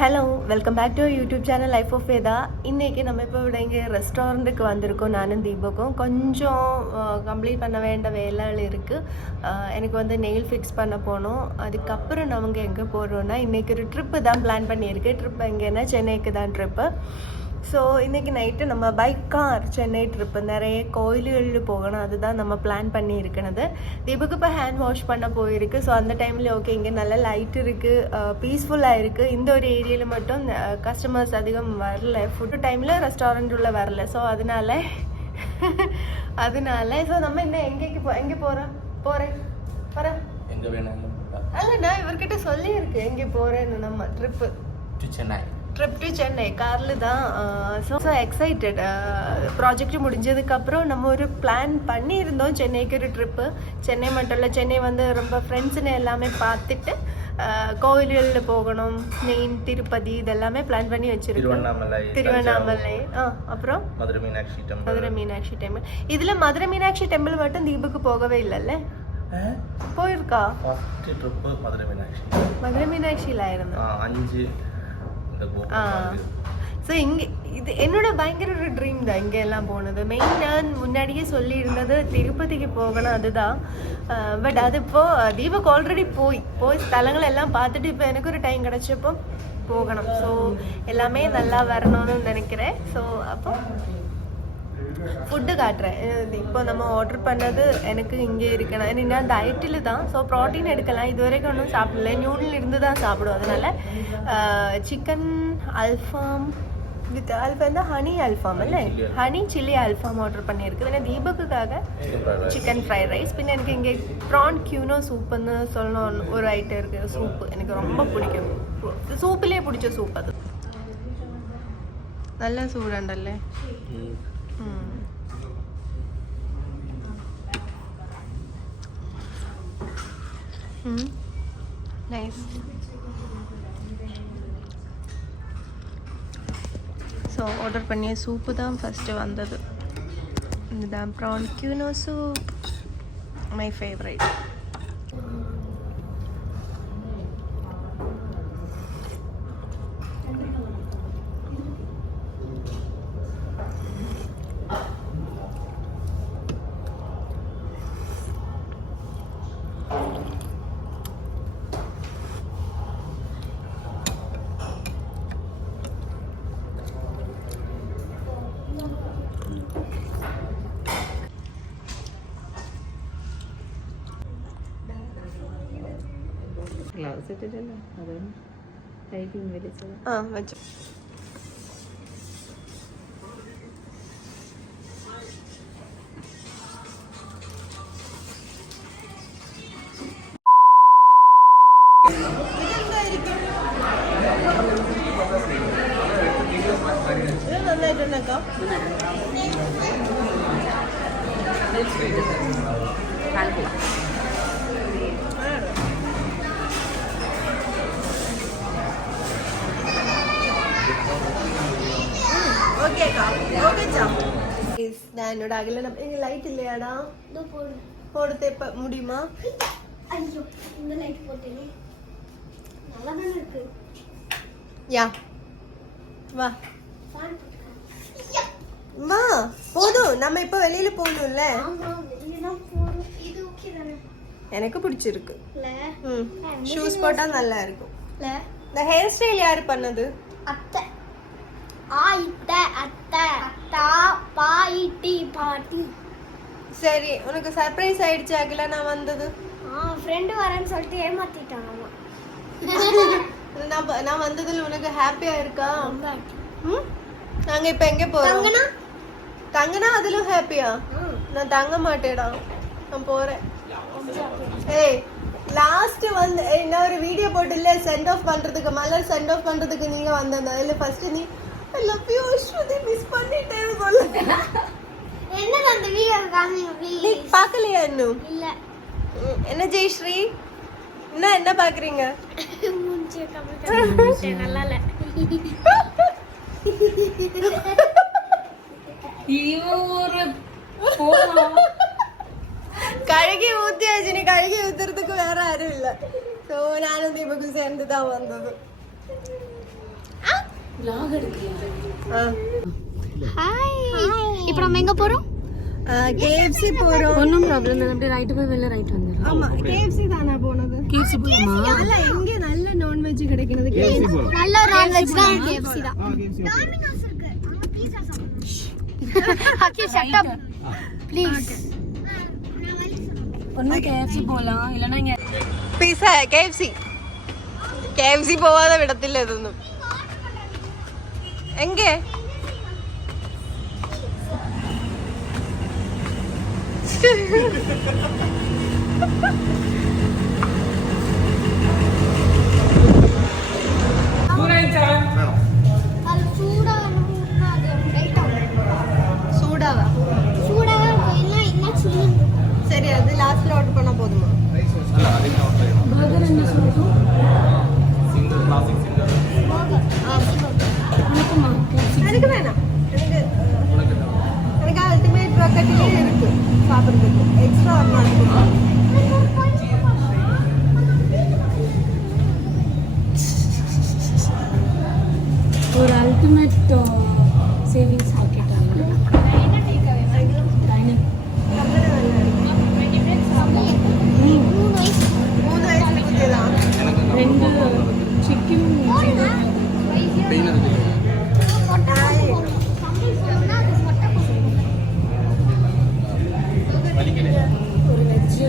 Hello, welcome back to YouTube channel life of Veda. இன்றைக்கி நம்ம இப்போ இங்கே ரெஸ்டாரண்ட்டுக்கு வந்திருக்கோம். நானும் தீபக்கும் கொஞ்சம் கம்ப்ளீட் பண்ண வேண்ட வேலைகள் இருக்குது. எனக்கு நெயில் ஃபிக்ஸ் பண்ண போகணும். அதுக்கப்புறம் நாங்கள் எங்கே போகிறோன்னா இன்றைக்கி ஒரு ட்ரிப்பு தான் பிளான் பண்ணியிருக்கு. ட்ரிப் எங்கேன்னா சென்னைக்கு தான் ட்ரிப்பு. ஸோ இன்றைக்கி நைட்டு நம்ம பை கார் சென்னை ட்ரிப்பு நிறைய கோயில்களில் போகணும். அதுதான் நம்ம பிளான் பண்ணியிருக்கிறது. தீபக்கு இப்போ ஹேண்ட் வாஷ் பண்ண போயிருக்கு. ஸோ அந்த டைமில் ஓகே இங்கே நல்ல லைட் இருக்குது, பீஸ்ஃபுல்லாக இருக்குது. இந்த ஒரு ஏரியாவில் மட்டும் கஸ்டமர்ஸ் அதிகம் வரல. ஃபுட்டு டைமில் ரெஸ்டாரண்ட் உள்ள வரல. ஸோ அதனால ஸோ நம்ம இன்னும் எங்கே போகிறேன் எங்கே வேணாலும் அல்லடா இவர்கிட்ட சொல்லியிருக்கு எங்கே போகிறேன்னு. நம்ம ட்ரிப்பு ட்ரிப் டு சென்னை காரில் தான். So excited. ப்ராஜெக்ட் முடிஞ்சதுக்கப்புறம் நம்ம ஒரு பிளான் பண்ணியிருந்தோம் சென்னைக்கு ஒரு ட்ரிப்பு. சென்னை மட்டும் இல்லை, சென்னை ரொம்ப ஃப்ரெண்ட்ஸுன்னு எல்லாமே பார்த்துட்டு கோவில்களில் போகணும். மெயின் திருப்பதி இதெல்லாமே பிளான் பண்ணி வச்சுருக்கோம். திருவண்ணாமலை அப்புறம் மதுரை மீனாட்சி டெம்பிள். இதில் மதுரை மீனாட்சி டெம்பிள் மட்டும் தீபுக்கு போகவே இல்லைல்ல? போயிருக்கா? மதுரை மீனாட்சியில் ஆயிருந்தோம் 5. ஸோ இங்கே இது என்னோட பயங்கர ஒரு ட்ரீம் தான் இங்கே எல்லாம் போனது. மெயின் நான் முன்னாடியே சொல்லியிருந்தது திருப்பதிக்கு போகணும், அதுதான். பட் அது இப்போது தீபக் ஆல்ரெடி போய் ஸ்தலங்கள் எல்லாம் பார்த்துட்டு இப்போ எனக்கு ஒரு டைம் கிடச்சப்போ போகணும். ஸோ எல்லாமே நல்லா வரணும்னு நினைக்கிறேன். ஸோ அப்போ ஃபுட்டு காட்டுறேன். இப்போ நம்ம ஆர்டர் பண்ணது எனக்கு இங்கே இருக்கணும். ஏன்னா டயட்டில் தான். ஸோ ப்ரோட்டீன் எடுக்கலாம். இது வரைக்கும் ஒன்றும் சாப்பிடல. நியூடில் இருந்து தான் சாப்பிடுவோம். அதனால் chicken Alfaham with honey Alfaham இல்லை, ஹனி சில்லி அல்ஃபாம் ஆர்டர் பண்ணியிருக்கு. ஏன்னா தீபக்குக்காக சிக்கன் ஃப்ரைட் ரைஸ். பின்ன எனக்கு இங்கே ப்ரான் கியூனோ சூப்புன்னு சொல்லணும் ஒரு ஐட்டம் இருக்குது. சூப்பு எனக்கு ரொம்ப பிடிக்கும். சூப்புலேயே பிடிச்ச சூப் அது. நல்ல சூடாண்டல்லே. நைஸ். ஸோ ஆர்டர் பண்ணிய சூப்பு தான் ஃபஸ்ட்டு வந்தது. இதுதான் ப்ரான் கியூனோ சூப், மை ஃபேவரைட். വെച്ചു. ഇത് നന്നായിട്ടുണ്ടോ? நான் என்னோட அகல லைட் இல்லையாடா போடுத்தே முடியுமா? ஐயோ இந்த லைட் போட்டேனே நல்லா தான இருக்கு. யா வா வா போதும். நம்ம இப்ப வெளியில போகணும்ல. ஆமா வெளியில தான் போறோம். இது ஓகே தானே? எனக்கு பிடிச்சிருக்கு. இல்ல ஷூஸ் போட்டா நல்லா இருக்கும். இல்ல இந்த ஹேர் ஸ்டைல் யாரு பண்ணது? அத்தை. அத்தா பாட்டி. சரி, உனக்கு சர்ப்ரைஸ் ஆயிடுச்சு அகில நான் வந்தது. ஃப்ரெண்டு வரேன்னு சொல்லிட்டு ஏமாத்திட்டாங்க. நான் வந்ததுல உனக்கு ஹாப்பியா இருக்கா? நாங்க இப்ப எங்க போறோம்? தங்கனா அதிலும் ஹாப்பியா? நான் தங்க மாட்டேடா, நான் போறேன். ஏய் லாஸ்ட் இன்னொரு வீடியோ போட்டுல சென்ட் ஆஃப் பண்றதுக்கு, மலர் சென்ட் ஆஃப் பண்றதுக்கு நீங்க வந்தது. அதுல ஃபர்ஸ்ட் நீ I love you Ashwati miss பண்ணிட்டேன்னு சொல்லுங்க. என்ன அந்த வீடியோ காமிங்க ப்ளீஸ். பார்க்கலையா இன்னும்? இல்ல. என்ன ஜெயஸ்ரீ என்ன பாக்குறீங்க? மூஞ்சி கம்மி நல்லா இல்ல. கழுகி ஊத்தியாச்சு. நீ கழுகி ஊத்துறதுக்கு வேற யாரும் இல்லை. ஸோ நானும் தீபக்கும் சேர்ந்து தான் வந்தது. vlog எடுக்கறியா? ஹாய். இப்போ நம்ம எங்க போறோம்? KFC போறோம். ஒண்ணும் ப்ராப்ளம் இல்ல. அப்படியே ரைட் போய் வெளில ரைட் வந்துறோம். ஆமா KFC தானா போனது? KFC போலாமா? இல்ல எங்க நல்ல நான்வெஜ் கிடைக்கிறது KFC. நல்ல நான்வெஜ் தான் KFC தான். KFC okay. டாமினோஸ் இருக்கு. அங்க பீஸா சாப்பிடணும். Okay shut up please. ஒண்ணு KFC போலாம் இல்லனா இங்க பீஸா KFC പോവാതെ വിടത്തില്ല ഇതൊന്നും. എങ്കേ அது சூடா வேணும்னா அது ரைட் ஆகும். சூடாவா? சூடா இல்ல என்ன சில்லு. சரி அது லாஸ்ட்ல ஆர்டர் பண்ணா போதுமா? burger என்ன சொல்றோம்? സിംഗിൾ ക്ലാസിക് സിംഗിൾ உனக்குமா KFC? எனக்கு வேணாம். எனக்கு அல்டிமேட் பக்கெட்லயே இருக்கு சாப்பிடுறதுக்கு. எக்ஸ்ட்ரா ஆர்டர் ஒரு அல்டிமேட் சேவிங்ஸ் பாக்கெட் ஆனா என்ன டேக் அவே டைனிங் 3 வயசு 3 வயசுல குத்தியதான். ரெண்டு சிக்கன் പെയിൻ എടുത്തില്ല ஒரு வெஜ்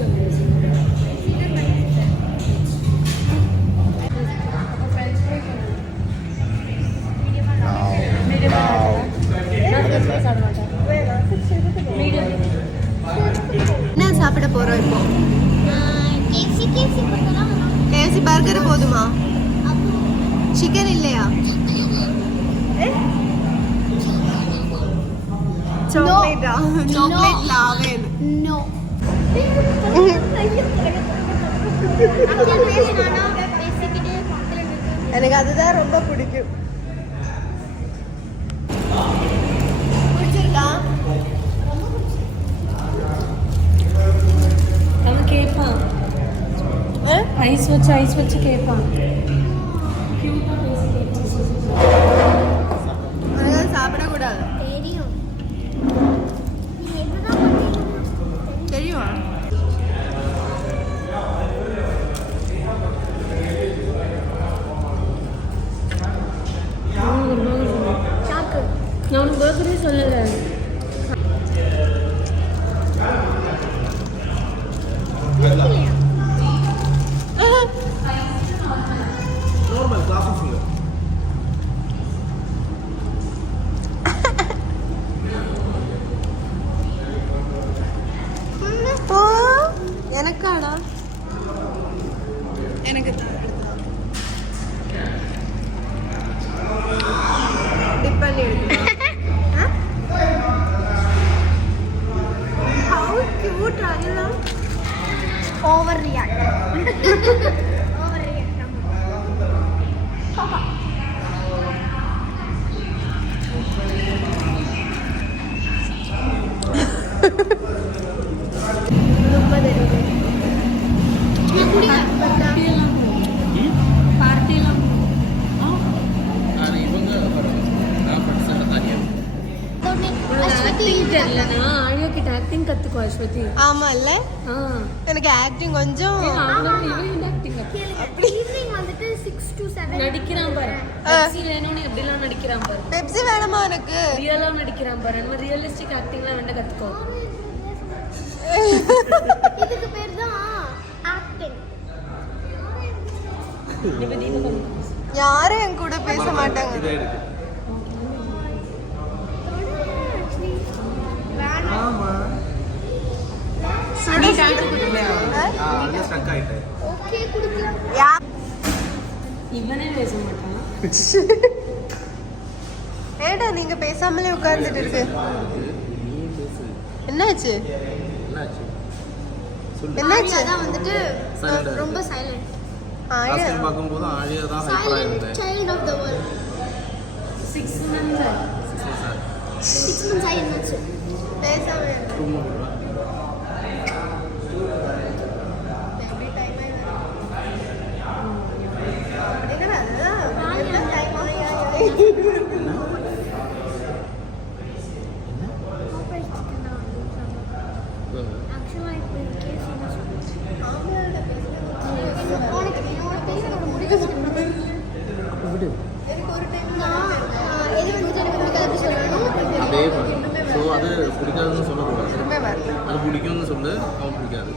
என்ன சாப்பிட போறோம் இப்போ? KFC பர்கர் போதுமா? சிக்கன் இல்லையா? ചോക്ലേറ്റാ? ചോക്ലേറ്റ് ലാവേന്ന്. எனக்கு அதுதான் ரொம்ப பிடிக்கும். பிடிச்சிருக்கா? அவன் கேட்பான் ஐஸ் வச்சு கேட்பான் கியூட்டா பேசி கேட்பான் அதெல்லாம் சாப்பிடக்கூடாது தெரியுமா? நான் உனக்கு பர்கரே சொல்லலை നോർമൽ ക്ലാസിക് സിംഗിൾ எனக்காடா? எனக்கு டிப் பண்ணி எடுக்கலாம். How cute ஆகலாம். ஓவர் ரியாக்ட் ஓவர் ரியாக்ட் பார்ட்டிலாம் ഇവങ്ക நான் படிச்சத தனியா ஆக்டிங் தெரியலனா ஆடியோ கிட்ட ஆக்டிங் கத்துக்கோ அஸ்வதி ஆமா இல்ல எனக்கு ஆக்டிங் கொஞ்சம் இவன் ஆக்டிங் ஈவினிங் வந்துட்டு 6 to 7 நடிக்கிறான் பாரு பெப்சி வேணும்னு எப்படிலாம் நடிக்கிறான் பாரு பெப்சி வேணுமா எனக்கு? ரியலா நடிக்கிறான் பாரு நம்ம ரியலிஸ்டிக் ஆக்டிங்லாம் வேண்ட கத்துக்கோ இதுக்கு பேர் தான் ஆக்டிங். நிவேதிதா பண்ணு யாரும் என் கூட பேச மாட்டாங்க. இதை எடுக்கு ஆமா சுட அங்க ஸ்டக் ஆயிட்டேன் ஓகே குடுக்கலாம். இவனே பேச மாட்டான் ஏடா நீங்க பேசாமலே உட்கார்ந்துட்டு இருக்கு. நீ பேசு என்னாச்சு? என்னாச்சு என்னாச்சு? அதான் வந்துட்டு Silent. ரொம்ப சைலண்ட். லாஸ்ட் டைம் பாக்கும்போது ஆழியா தான் ஹைப்பரா சைலண்ட் இருந்தேன் child of the world. 6 months 6 months ஆயிடுச்சு. பேசாம இரு. சும்மா விடுறா எப்படி டைம் ஆயிடுச்சு? என்னடா அது? என்ன டைம் ஆயிடுச்சு? ஆக்சுவலாக இப்போ கேஸ் என்ன உனக்கு என்னோட பேரோட முடிவு விடு எது வந்துட்டு எனக்கு பிடிக்காது சொல்லணும். அப்படியே ஸோ அது பிடிக்காதுன்னு சொல்லக்கூடாது. அது பிடிக்கும்னு சொல்லு, அவன் பிடிக்காது.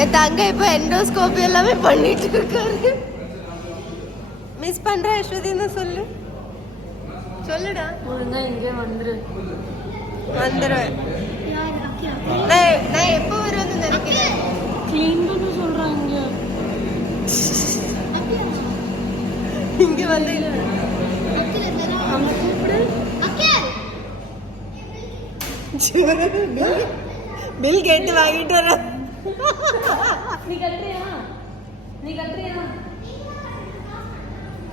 என் தங்க இப்போ எண்டோஸ்கோபி எல்லாமே பண்ணிட்டு இருக்காரு. மிஸ் பண்ற அஸ்வதின்னு சொல்லு. சொல்லுடா. ஒழுங்கா இங்கே வந்துரு. வந்துடுவேன். யார் அக்கியா? நான் எப்போ வருவேன்னு நினைக்கிறேன். க்ளீன் பண்ண சொல்றாங்க. இங்க வந்து அவங்க கூப்பிடு. பில் கேட்டு வாங்கிட்டு வர. நீ கட்டுறியா?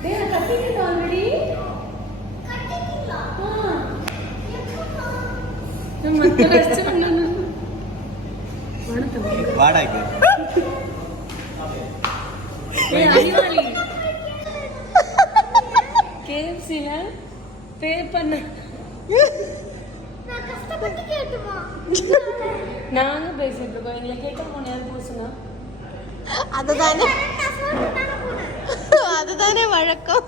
டேய் நான் கட்டிட்டேன் ஆல்ரெடி. நம்ம மத்த ரெஸ்ட் பண்ணனும். வாடாக்கு ஏய் அறிவாளி. கேஎஃப்சில பே பண்ண நான் கஷ்டப்பட்டு கேட்டுமா நாங்க பேசிட்டு இருக்கோம். எங்களை கேட்ட போனேன் பூசுங்க. அதுதானே அதுதானே வழக்கம்.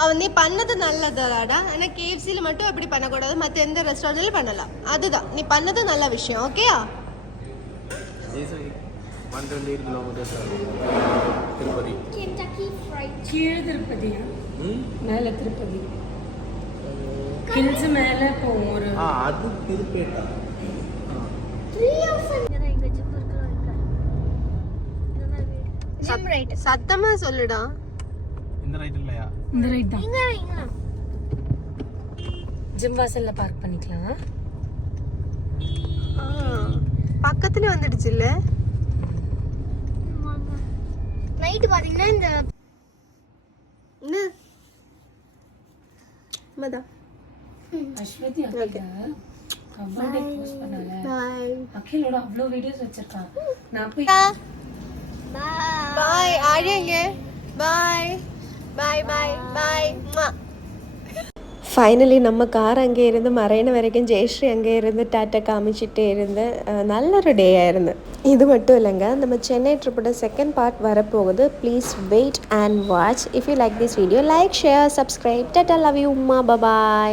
அவன் நீ பண்ணது நல்லதாடா. ஆனா கேஎஃப்சில மட்டும் அப்படி பண்ணக்கூடாது, மற்ற எந்த ரெஸ்டாரண்ட்ல பண்ணலாம். அதுதான் நீ பண்ணது நல்ல விஷயம். ஓகேயா? 128 kilometers திருப்பதி. Kentucky Fried கீழே திருப்பதியா ம் மேல திருப்பதி ஹில்ஸ் மேல போவோம் ஒரு அது திருப்பேட்டா. 3000 இங்க ஜிம் இருக்குல இங்க. இதுதான் வீடு. Gym right. சத்தமா சொல்லுடா. இந்த ரைட் இல்லையா? இந்த ரைட் தான். இங்க ஜிம் வாசல்ல பார்க் பண்ணிக்கலாம். பக்கத்துல வந்துடுச்சு இல்ல? நைட் பாத்தீங்கன்னா இந்த மதா அஸ்வதி அகில கமெண்ட் போஸ்ட் பண்ணல. அகிலோட அவ்ளோ வீடியோஸ் வச்சிருக்கான். நான் போய் பாய். ஆரியங்க பாய் பாய் பாய் பாய். ஃபைனலி நம்ம கார் அங்கே இருந்து மறையின வரைக்கும் ஜெயஸ்ரீ அங்கே இருந்து டாட்டா காமிச்சிட்டே இருந்து நல்ல ஒரு டேயாக இருந்து. இது மட்டும் இல்லைங்க, நம்ம சென்னை ட்ரிப்போட செகண்ட் பார்ட் வரப்போகுது. Please wait and watch. If you like this video, like, share, subscribe. Tata, love you, Uma, bye.